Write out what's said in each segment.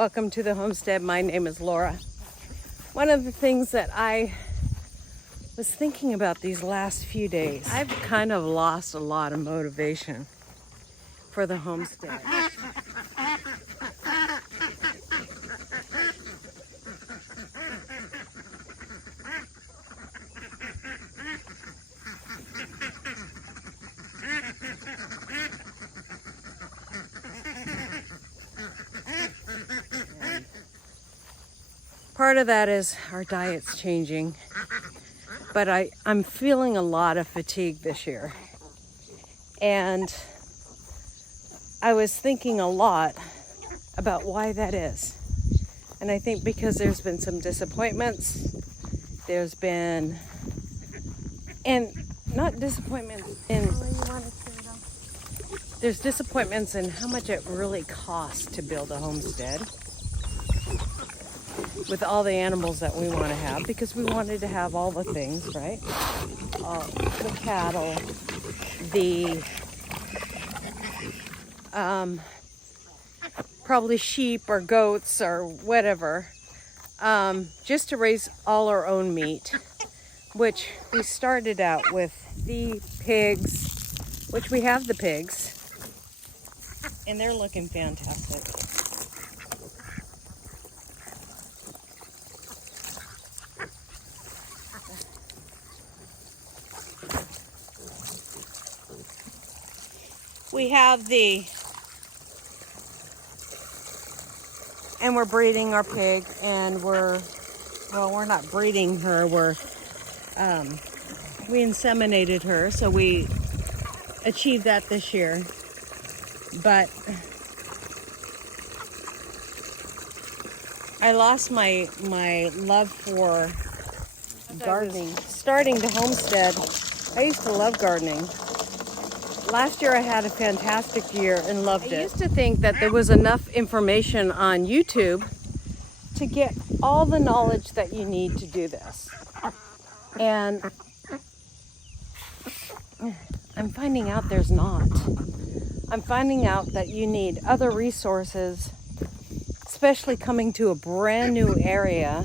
Welcome to the homestead. My name is Laura. One of the things that I was thinking about these last few days, I've kind of lost a lot of motivation for the homestead. Part of that is our diet's changing, but I'm feeling a lot of fatigue this year. And I was thinking a lot about why that is. And I think because there's been some disappointments, there's been, and not disappointments in, there's disappointments in how much it really costs to build a homestead with all the animals that we want to have, because we wanted to have all the things, right? The cattle, the probably sheep or goats or whatever, just to raise all our own meat, which we started out with the pigs, which we have the pigs, and they're looking fantastic. We have and we're breeding our pig, and we're not breeding her, we inseminated her, so we achieved that this year. But I lost my love for gardening. Starting to homestead, I used to love gardening. Last year I had a fantastic year and loved it. I used to think that there was enough information on YouTube to get all the knowledge that you need to do this. And I'm finding out there's not. I'm finding out that you need other resources, especially coming to a brand new area.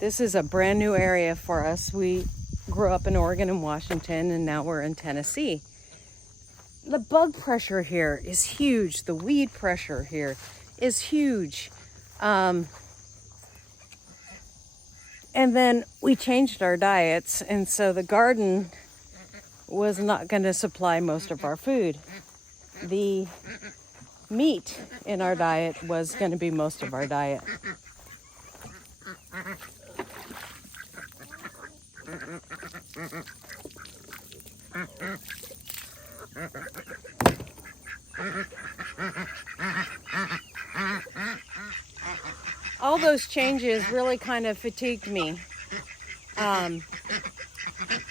This is a brand new area for us. We grew up in Oregon and Washington, and now we're in Tennessee. The bug pressure here is huge. The weed pressure here is huge. And then we changed our diets, and so the garden was not going to supply most of our food. The meat in our diet was going to be most of our diet. All those changes really kind of fatigued me.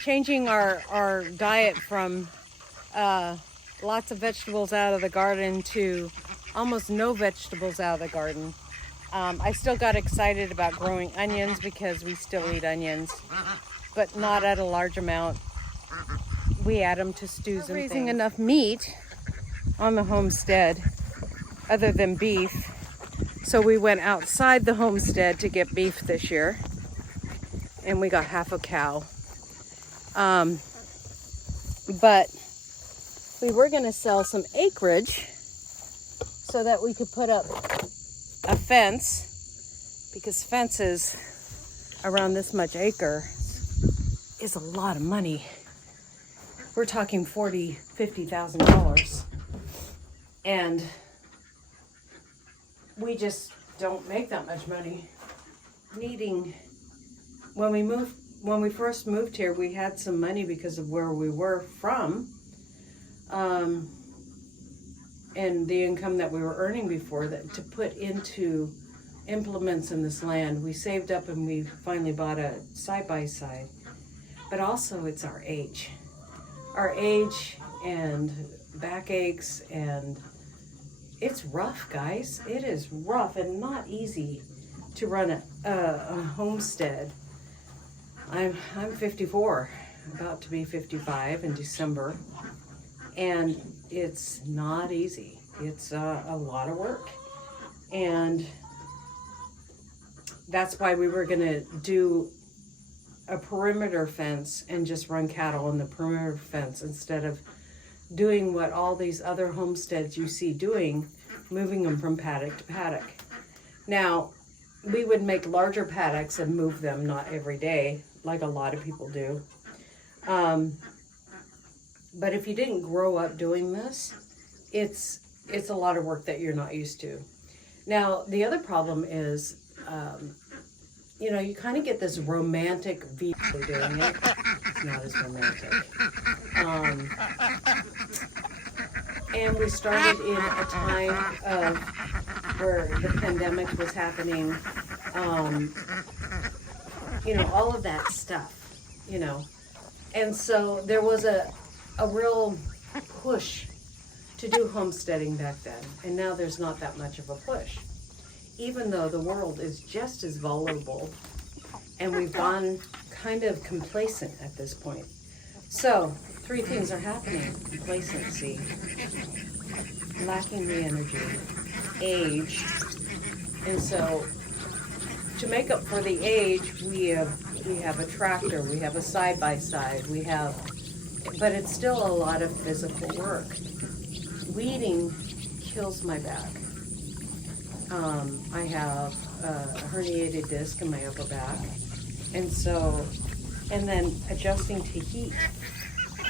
Changing our diet from lots of vegetables out of the garden to almost no vegetables out of the garden. I still got excited about growing onions because we still eat onions, but not at a large amount. We add them to stews and raising enough meat on the homestead other than beef. So we went outside the homestead to get beef this year, and we got half a cow. But we were going to sell some acreage so that we could put up a fence, because fences around this much acre is a lot of money. We're talking $40,000, $50,000, and we just don't make that much money. When we first moved here, we had some money because of where we were from, and the income that we were earning before that to put into implements in this land. We saved up and we finally bought a side-by-side. But also it's our age and backaches, and it's rough, guys. It is rough and not easy to run a homestead. I'm 54, about to be 55 in December, and it's not easy. It's a lot of work. And that's why we were gonna do a perimeter fence and just run cattle on the perimeter fence instead of doing what all these other homesteads you see doing, moving them from paddock to paddock. Now, we would make larger paddocks and move them, not every day, like a lot of people do. But if you didn't grow up doing this, it's a lot of work that you're not used to. Now, the other problem is, you know, you kind of get this romantic view of doing it. It's not as romantic. And we started in a time of where the pandemic was happening, you know, all of that stuff, you know. And so there was a real push to do homesteading back then. And now there's not that much of a push, even though the world is just as vulnerable and we've gone kind of complacent at this point. So 3 things are happening: complacency, lacking the energy, age. And so to make up for the age, we have a tractor, we have a side-by-side, but it's still a lot of physical work. Weeding kills my back. I have a herniated disc in my upper back. And then adjusting to heat.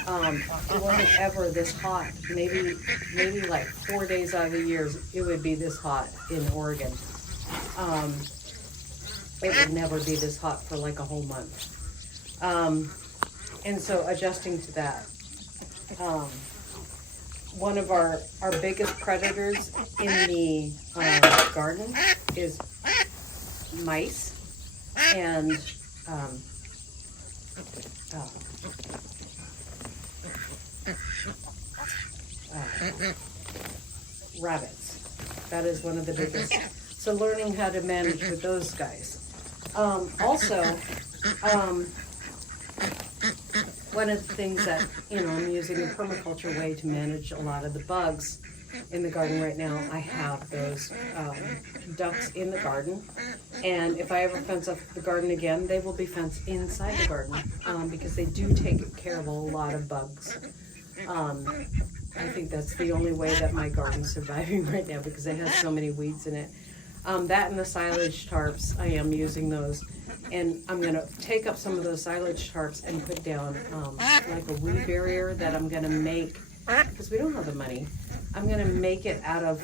It wasn't ever this hot. Maybe like 4 days out of the year it would be this hot in Oregon. It would never be this hot for like a whole month. And so adjusting to that. One of our biggest predators in the garden is mice and rabbits. That is one of the biggest. So learning how to manage with those guys. Also, one of the things that, you know, I'm using a permaculture way to manage a lot of the bugs in the garden right now. I have those ducks in the garden, and if I ever fence up the garden again, they will be fenced inside the garden because they do take care of a lot of bugs. I think that's the only way that my garden's surviving right now because it has so many weeds in it. That and the silage tarps, I am using those. And I'm going to take up some of those silage tarps and put down like a weed barrier that I'm going to make, because we don't have the money, I'm going to make it out of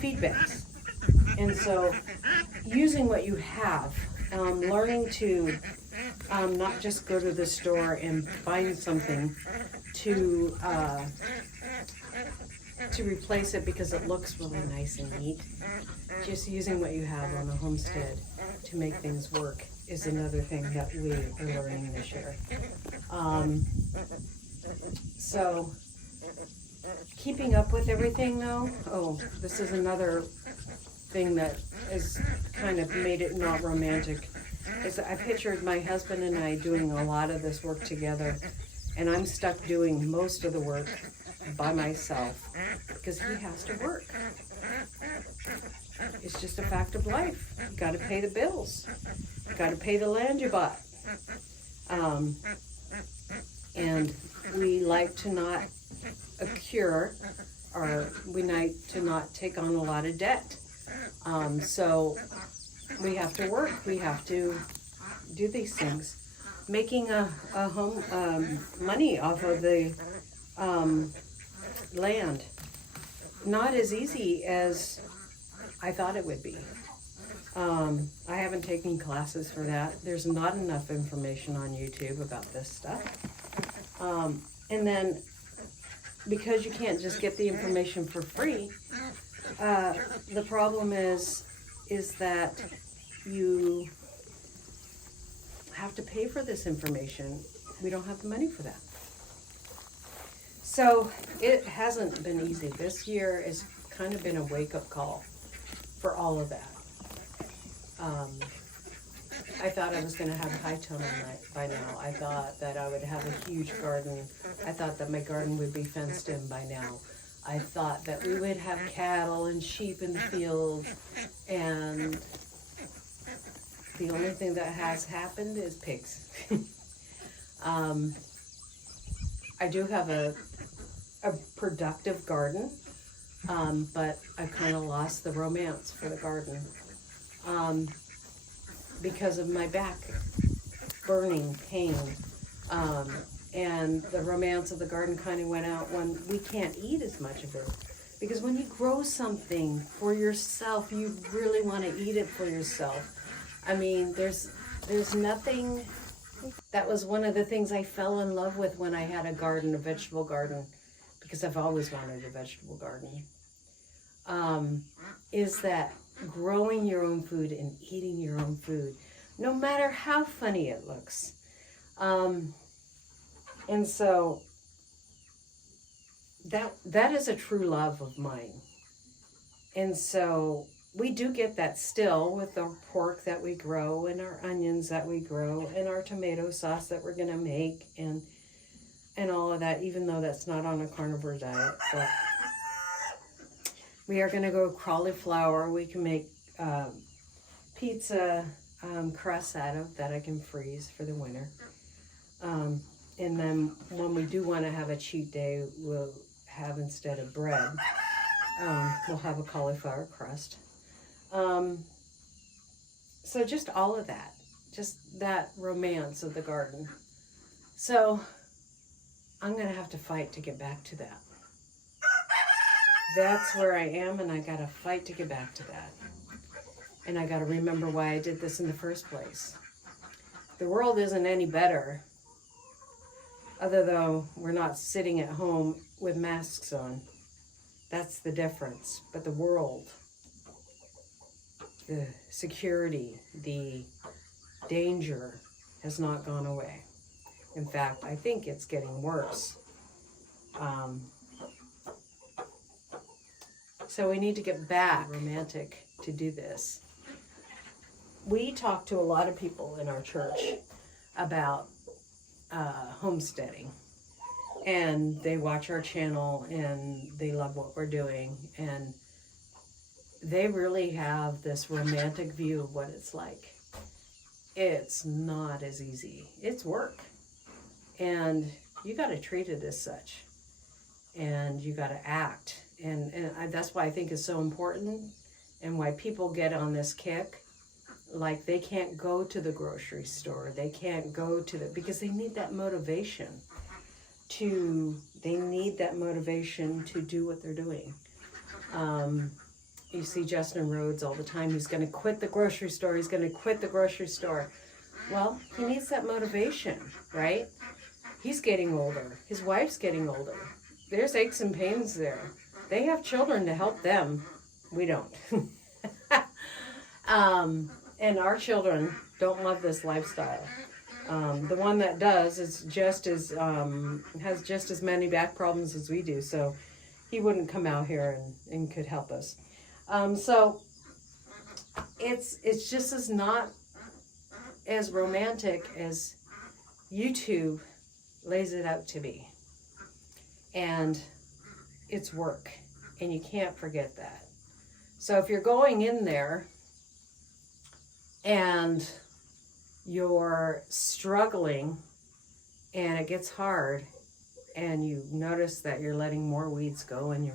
feed bags. And so using what you have, learning to not just go to the store and find something to replace it because it looks really nice and neat. Just using what you have on the homestead to make things work is another thing that we are learning this year. So keeping up with everything though, this is another thing that has kind of made it not romantic. Is I pictured my husband and I doing a lot of this work together, and I'm stuck doing most of the work by myself because he has to work. It's just a fact of life. You got to pay the bills. You got to pay the land you bought. And we like to not accrue, or we like to not take on a lot of debt. So we have to work. We have to do these things. Making a home money off of the land, not as easy as I thought it would be. I haven't taken classes for that. There's not enough information on YouTube about this stuff. And then because you can't just get the information for free, the problem is that you have to pay for this information. We don't have the money for that. So it hasn't been easy. This year has kind of been a wake-up call for all of that. I thought I was going to have a high tone by now. I thought that I would have a huge garden. I thought that my garden would be fenced in by now. I thought that we would have cattle and sheep in the field, and the only thing that has happened is pigs. I do have a productive garden, but I kind of lost the romance for the garden because of my back burning pain. And the romance of the garden kind of went out when we can't eat as much of it. Because when you grow something for yourself, you really want to eat it for yourself. I mean, there's nothing. That was one of the things I fell in love with when I had a garden, a vegetable garden, because I've always wanted a vegetable garden, is that growing your own food and eating your own food, no matter how funny it looks. And so that is a true love of mine. And so we do get that still with the pork that we grow and our onions that we grow and our tomato sauce that we're going to make and all of that, even though that's not on a carnivore diet. But we are going to go cauliflower. We can make pizza crusts out of that I can freeze for the winter. And then when we do want to have a cheat day, we'll have, instead of bread, we'll have a cauliflower crust. So just all of that, just that romance of the garden. So I'm going to have to fight to get back to that. That's where I am, and I got to fight to get back to that. And I got to remember why I did this in the first place. The world isn't any better, other though we're not sitting at home with masks on. That's the difference. But the world, the security, the danger has not gone away. In fact, I think it's getting worse. So we need to get back romantic to do this. We talk to a lot of people in our church about homesteading, and they watch our channel and they love what we're doing, and they really have this romantic view of what it's like. It's not as easy. It's work, and you got to treat it as such, and you got to act, and that's why I think it's so important, and why people get on this kick. Like, they can't go to the grocery store, they can't go to because they need that motivation to do what they're doing. You see Justin Rhodes all the time. He's going to quit the grocery store. He's going to quit the grocery store. Well, he needs that motivation, right? He's getting older. His wife's getting older. There's aches and pains there. They have children to help them. We don't. And our children don't love this lifestyle. The one that does is has just as many back problems as we do. So he wouldn't come out here and could help us. So it's just as not as romantic as YouTube lays it out to be. And it's work, and you can't forget that. So if you're going in there and you're struggling and it gets hard and you notice that you're letting more weeds go and you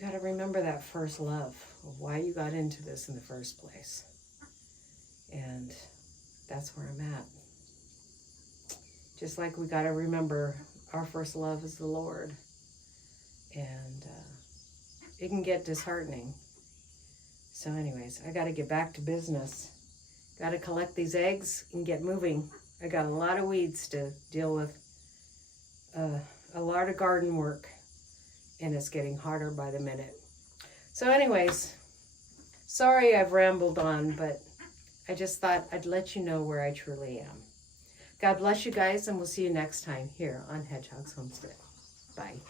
got to remember that first love of why you got into this in the first place. And that's where I'm at. Just like we got to remember our first love is the Lord. And it can get disheartening. So anyways, I got to get back to business. Got to collect these eggs and get moving. I got a lot of weeds to deal with. A lot of garden work. And it's getting harder by the minute. So anyways, sorry I've rambled on, but I just thought I'd let you know where I truly am. God bless you guys, and we'll see you next time here on Hedgehog's Homestead. Bye.